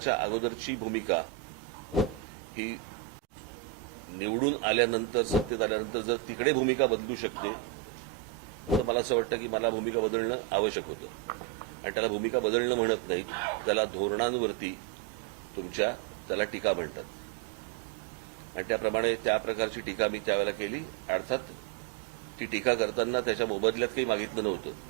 मतदानाच्या अगोदरची भूमिका ही निवडून आल्यानंतर सत्तेत आल्यानंतर जर तिकडे भूमिका बदलू शकते तर मला असं वाटतं की मला भूमिका बदलणं आवश्यक होतं. आणि त्याला भूमिका बदलणं म्हणत नाही त्याला धोरणांवरती तुमच्या त्याला टीका म्हणतात. आणि त्याप्रमाणे त्या प्रकारची टीका मी त्यावेळेला केली. अर्थात ती टीका करताना त्याच्या मोबदल्यात काही मागितलं नव्हतं.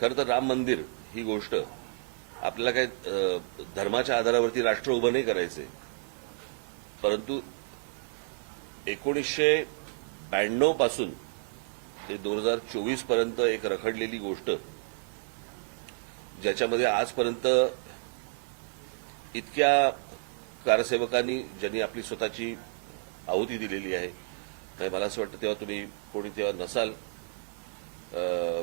खरं तर राम मंदिर ही गोष्ट आपल्याला काय धर्माच्या आधारावरती राष्ट्र उभं नाही करायचे परंतु एकोणीसशे ब्याण्णवपासून ते दोन हजार चोवीसपर्यंत एक रखडलेली गोष्ट ज्याच्यामध्ये आजपर्यंत इतक्या कारसेवकांनी ज्यांनी आपली स्वतःची आहुती दिलेली आहे मला असं वाटतं तेव्हा तुम्ही कोणी तेव्हा नसाल. अ,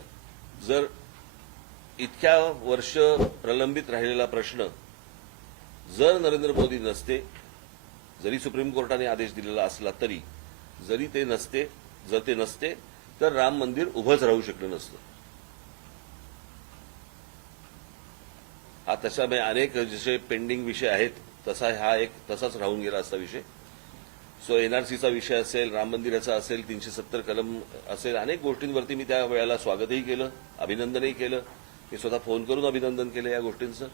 जर इतक्या वर्ष प्रलंबित राहिलेला प्रश्न जर नरेंद्र मोदी नसते जरी सुप्रीम कोर्टाने आदेश दिलेला असला तरी जरी ते नसते जर ते नसते तर राम मंदिर उभंच राहू शकलं नसतं. हा तशा म्हणजे अनेक जसे पेंडिंग विषय आहेत तसा हा एक तसाच राहून गेला असा विषय. सो एनआरसीचा विषय असेल राम मंदिराचा असेल तीनशे सत्तर कलम असेल अनेक गोष्टींवरती मी त्या वेळेला स्वागतही केलं अभिनंदनही केलं. मी स्वतः फोन करून अभिनंदन केलं या गोष्टींचं.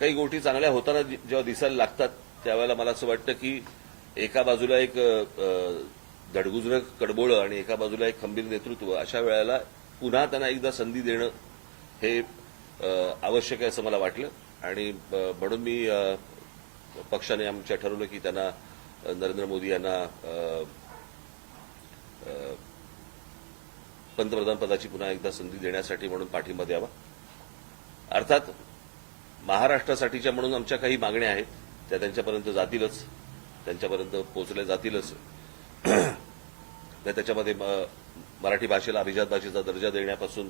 काही गोष्टी चांगल्या होताना जेव्हा दिसायला लागतात त्यावेळेला मला असं वाटतं की एका बाजूला एक धडगुजरं कडबोळं आणि एका बाजूला एक खंबीर नेतृत्व अशा वेळेला पुन्हा त्यांना एकदा संधी देणं हे आवश्यक आहे असं मला वाटलं. आणि म्हणून मी पक्षाने आमच्या ठरवलं की त्यांना नरेंद्र मोदी यांना पंतप्रधान पदाची पुन्हा एकदा संधी देण्यासाठी म्हणून पाठिंबा द्यावा. अर्थात महाराष्ट्रासाठीच्या म्हणून आमच्या काही मागण्या आहेत त्या त्यांच्यापर्यंत जातीलच त्यांच्यापर्यंत पोहोचल्या जातीलच. त्याच्यामध्ये मराठी भाषेला अभिजात भाषेचा दर्जा देण्यापासून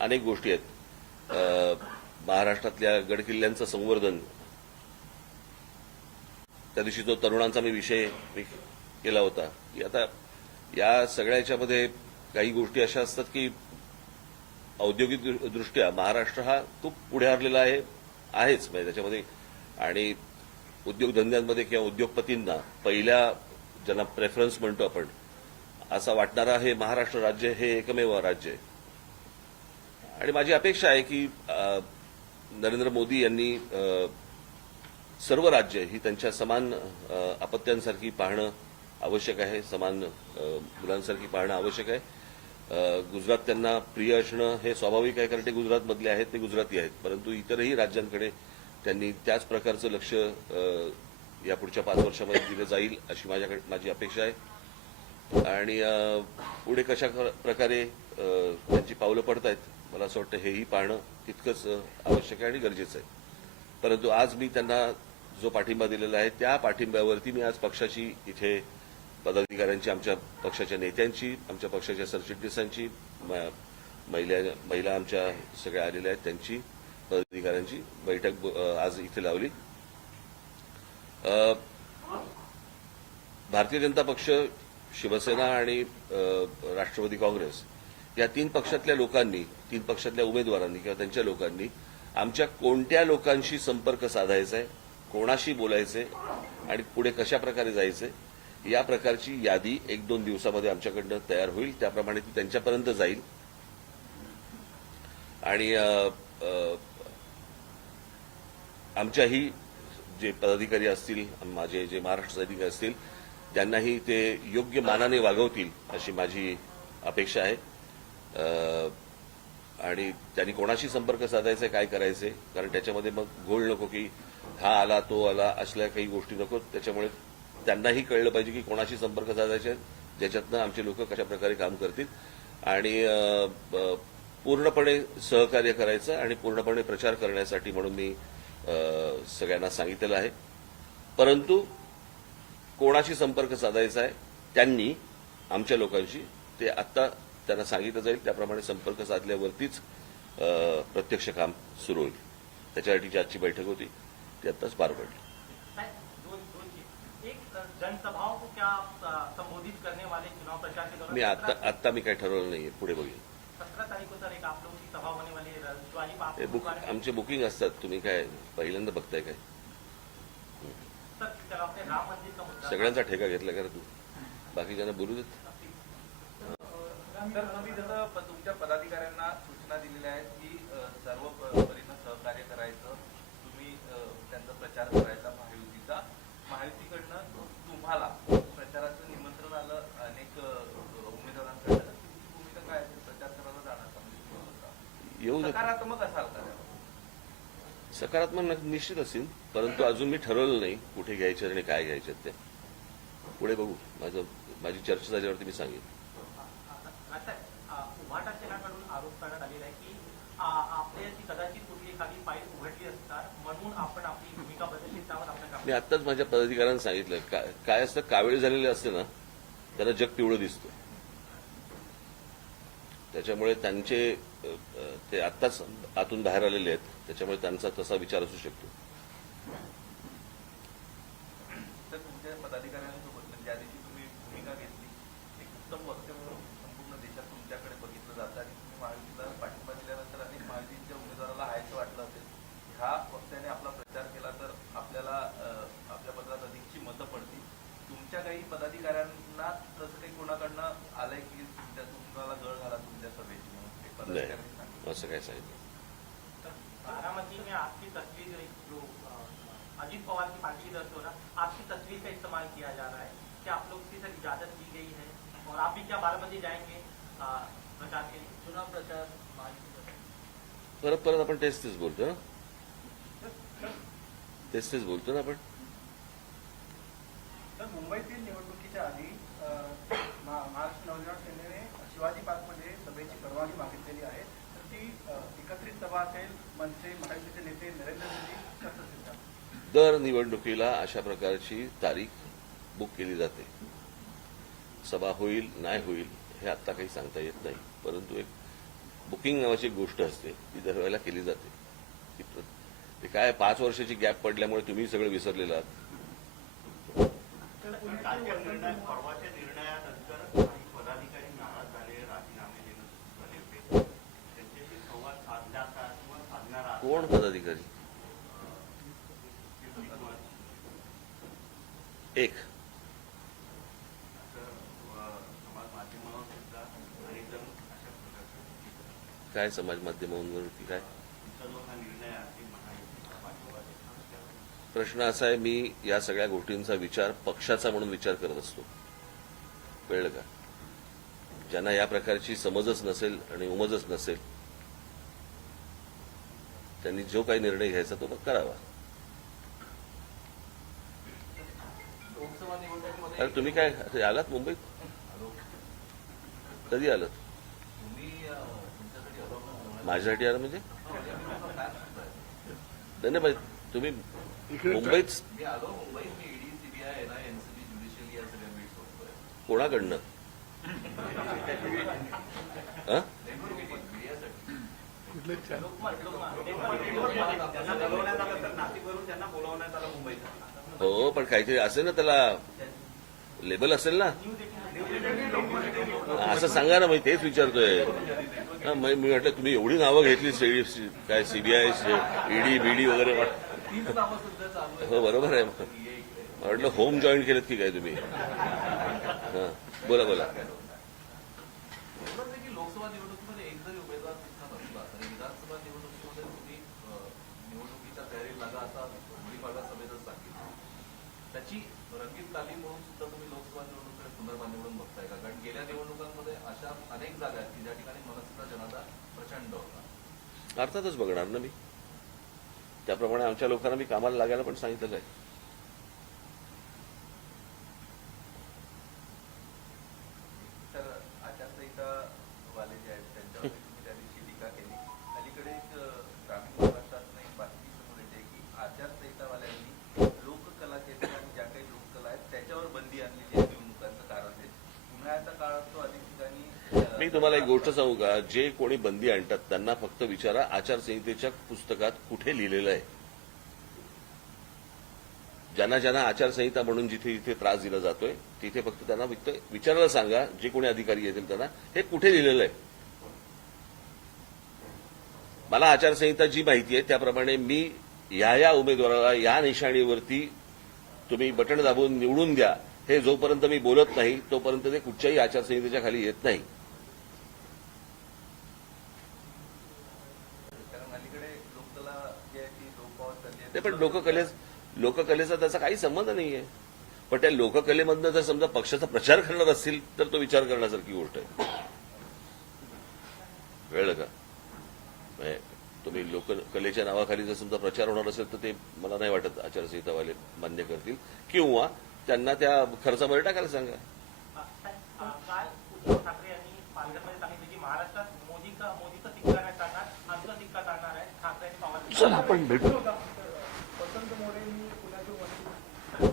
अनेक गोष्टी आहेत. महाराष्ट्रातल्या गडकिल्ल्यांचं संवर्धन त्या दिवशी जो तरुणांचा मी विषय मी केला होता की आता या सगळ्या याच्यामध्ये काही गोष्टी अशा असतात की औद्योगिक दृष्ट्या महाराष्ट्र हा खूप पुढे हरलेला आहे आहेच. म्हणजे त्याच्यामध्ये आणि उद्योगधंद्यांमध्ये किंवा उद्योगपतींना पहिल्या ज्यांना प्रेफरन्स म्हणतो आपण असा वाटणारा हे महाराष्ट्र राज्य हे एकमेव राज्य आहे. आणि माझी अपेक्षा आहे की नरेंद्र मोदी यांनी सर्व राज्य ही त्यांच्या समान अपत्यांसारखी पाहणं आवश्यक आहे समान मुलांसारखी पाहणं आवश्यक आहे. गुजरात त्यांना प्रिय असणं हे स्वाभाविक आहे कारण ते गुजरातमधले आहेत ते गुजराती आहेत. परंतु इतरही राज्यांकडे त्यांनी त्याच प्रकारचं लक्ष या पुढच्या पाच वर्षामध्ये दिलं जाईल अशी माझ्याकडे माझी अपेक्षा आहे. आणि पुढे कशा क- प्रकारे त्यांची पावलं पडत आहेत मला असं वाटतं हेही पाहणं तितकंच आवश्यक आहे आणि गरजेचं आहे. परंतु आज मी त्यांना जो पाठिंबा दिलेला आहे त्या पाठिंब्यावरती मी आज पक्षाची इथे पदाधिकाऱ्यांची आमच्या पक्षाच्या नेत्यांची आमच्या पक्षाच्या सरचिटणीसांची महिला महिला आमच्या सगळ्या आलेल्या आहेत त्यांची पदाधिकाऱ्यांची बैठक आज इथे लावली. भारतीय जनता पक्ष शिवसेना आणि राष्ट्रवादी काँग्रेस या तीन पक्षातल्या लोकांनी तीन पक्षातल्या उमेदवारांनी किंवा त्यांच्या लोकांनी आमच्या कोणत्या लोकांशी संपर्क साधायचा आहे कोणाशी बोलायचे आणि पुढे कशा प्रकारे जायचे या प्रकारची यादी एक दोन दिवसामध्ये आमच्याकडनं तयार होईल. त्याप्रमाणे ती त्यांच्यापर्यंत जाईल. आणि आमच्याही जे पदाधिकारी असतील माझे जे महाराष्ट्र अधिकारी असतील त्यांनाही ते योग्य मानाने वागवतील अशी माझी अपेक्षा आहे. आणि त्यांनी कोणाशी संपर्क साधायचा काय करायचे कारण त्याच्यामध्ये मग घोळ नको की हा आला तो आला असल्या काही गोष्टी नको. त्याच्यामुळे त्यांनाही कळलं पाहिजे की कोणाशी संपर्क साधायचे ज्याच्यातनं आमचे लोक कशा प्रकारे काम करतील. आणि पूर्णपणे सहकार्य करायचं आणि पूर्णपणे प्रचार करण्यासाठी म्हणून मी सगळ्यांना सांगितलेलं आहे. परंतु कोणाशी संपर्क साधायचा आहे त्यांनी आमच्या लोकांशी ते आत्ता त्यांना सांगितलं जाईल. त्याप्रमाणे संपर्क साधल्यावरतीच प्रत्यक्ष काम सुरू होईल. त्याच्यासाठीची आजची बैठक होती. ती आत्ताच पार पडली. मैं दो दो चीज एक अ, जनसभाओं को क्या आप अ, संबोधित करने वाले चुनाव प्रचार के दौरान मी आत्ता आत्ता मी काही ठरवलं नाहीये पुढे बघेन. बुक आमचे बुकिंग असतात तुम्ही काय पहिल्यांदा बघताय काय? सर चलो आपने राम मंदिर का मुद्दा सगळ्यांचा ठेका घेतला का तू? बाकीच्यांना बोलू देत? तुमच्या पदाधिकाऱ्यांना सूचना दिलेल्या आहेत की सर्व परीनं सहकार्य करायचं तुम्ही अ, त्यांचा प्रचार करायचा महायुतीचा महायुतीकडनं तुम्हाला प्रचाराचं निमंत्रण आलं अनेक अ, उमेदवारांकडनं तर तुमची भूमिका काय असेल प्रचार करायला जाणार का म्हणजे तुम्ही स्वतः? येऊ देत सकारात्मक असाल का त्यावर? सकारात्मक निश्चित असेल परंतु अजून मी ठरवलं नाही कुठे घ्यायचे आणि काय घ्यायचे ते. पुढे बघू. माझं माझी चर्चा झाल्यावरती मी सांगेन. मी आत्ताच माझ्या पदाधिकाऱ्यांना सांगितलं काय असतं कावेळ झालेले असते ना त्यांना जग पिवळं दिसतं. त्याच्यामुळे त्यांचे ते आत्ताच आतून बाहेर आलेले आहेत. त्याच्यामुळे त्यांचा तसा विचार असू शकतो. तर तुमच्या पदाधिकाऱ्यांसोबत ज्या दिवशी तुम्ही भूमिका घेतली एक उत्तम वक्तव्य संपूर्ण देशात तुमच्याकडे बघितलं जातं आणि तुम्ही महायुतीला पाठिंबा दिल्यानंतर अनेक महायुतीच्या उमेदवाराला हायचं वाटलं असेल. ह्या वक्त्याने आपला प्रचार केला तर आपल्याला अं, आपल्या पत्रात अधिकची मतं पडतील. तुमच्या काही पदाधिकाऱ्यांना तसं काही कोणाकडनं आलंय की तुमच्या तुम्हाला गळ झाला तुमच्या सभेची म्हणून? एक पदाधिकाऱ्यांनी सांगितलं. नाही असं काय सांगितलं बारामती में आपकी तस्वीर जो अजीत पवार की पार्टी की तरफ से हो रहा आपकी तस्वीर का इस्तेमाल किया जा रहा है। क्या आप लोग की सर इजाजत दी गई है? और आप भी क्या बारामती जाएंगे प्रचार के लिए? चुनाव प्रचार परत परत आपण तेच तेच बोलतो ना। तेच तेच बोलतो ना आपण तर मुंबईतील निवडणुकीच्या आधी महाराष्ट्र नवनिर्माण सेनेने शिवाजी पार्कमध्ये सभेची परवानगी मागितलेली आहे तर ती अ, एकत्रित सभा असेल मनसे महायुतीचे नेते नरेंद्र मोदी कसं असेल त्या? दर निवडणुकीला अशा प्रकारची तारीख बुक केली जाते. सभा होईल नाही होईल हे आत्ता काही सांगता येत नाही. परंतु एक बुकिंग नावाची गोष्ट असते ती दरवेळेला केली जाते. ते काय पाच वर्षाची गॅप पडल्यामुळे तुम्ही सगळं विसरलेलं आहात पण कालच्या निर्णय परवाच्या निर्णयानंतर काही पदाधिकारी नाराज झाले राजीनामे देणं झाले होते त्यांच्याशी संवाद साधला का किंवा साधणार आहात? कोण पदाधिकारी? एक. काय समाज माध्यमांवरती काय? प्रश्न असा आहे मी या सगळ्या गोष्टींचा विचार पक्षाचा म्हणून विचार करत असतो. कळलं का? ज्यांना या प्रकारची समजच नसेल आणि उमजच नसेल त्यांनी जो काही निर्णय घ्यायचा तो करावा. अरे तुम्ही काय आलात मुंबईत? कधी आलात? माझ्यासाठी आला म्हणजे? धन्यवाद तुम्ही मुंबईत मी आलो मुंबईत मी हो पण काहीतरी असेल ना त्याला. लेबल असेल ना. असं सांगा ना मी तेच विचारतोय. मी म्हटलं तुम्ही एवढी नावं घेतली सी- काय सीबीआय ईडी बीडी वगैरे. हो बरोबर आहे. म्हटलं वाटलं होम जॉईन केलेत की काय तुम्ही? बोला बोला एवढंच आहे की लोकसभा निवडणुकीमध्ये एक जरी उमेदवार तुमचा नसला तरी विधानसभा निवडणुकीमध्ये रंगीत तालीम म्हणून सुद्धा तुम्ही लोकसभा निवडणुकीकडे पुनर्मान्य म्हणून बघताय का कारण गेल्या निवडणुकांमध्ये अशा अनेक जागा आहेत की ज्या ठिकाणी मनसेचा प्रचंड होता. अर्थातच बघणार ना मी. त्याप्रमाणे आमच्या लोकांना मी कामाला लागायला पण सांगितलं आहे. तुम्हाला एक गोष्ट सांगू का? जे कोणी बंदी आणतात त्यांना फक्त विचारा आचारसंहितेच्या पुस्तकात कुठे लिहिलेलं आहे. ज्यांना ज्यांना आचारसंहिता म्हणून जिथे जिथे त्रास दिला जातोय तिथे फक्त त्यांना फक्त विचारायला सांगा जे कोणी अधिकारी येतील त्यांना हे कुठे लिहिलेलं आहे? मला आचारसंहिता जी माहिती आहे त्याप्रमाणे मी या या उमेदवाराला या निशाणीवरती तुम्ही बटण दाबून निवडून द्या. हे जोपर्यंत मी बोलत नाही तोपर्यंत ते कुठच्याही आचारसंहितेच्या खाली येत नाही कारण अलीकडे लोककला जी आहे ती लोप पावत चालली आहे नाही पण लोककले लोककलेचा त्याचा काही संबंध नाहीये. पण त्या लोककलेमधनं जर समजा पक्षाचा प्रचार करणार असतील तर तो विचार करण्यासारखी गोष्ट आहे. कळलं का? म्हणजे तुम्ही लोककलेच्या नावाखाली जर समजा प्रचार होणार असेल तर ते मला नाही वाटत आचारसंहितावाले मान्य करतील. किंवा त्यांना त्या खर्चामध्ये टाकायला सांगा. साहेब, अ, काल उद्धव ठाकरे यांनी पालघरमध्ये सांगितलं की महाराष्ट्रात मोदीचा मोदीचा सिक्का नाही चालणार आमचा सिक्का चालणार आहे ठाकरे आणि पवार चला आपण भेटू वसंत मोरेंनी पुण्यातून वसंत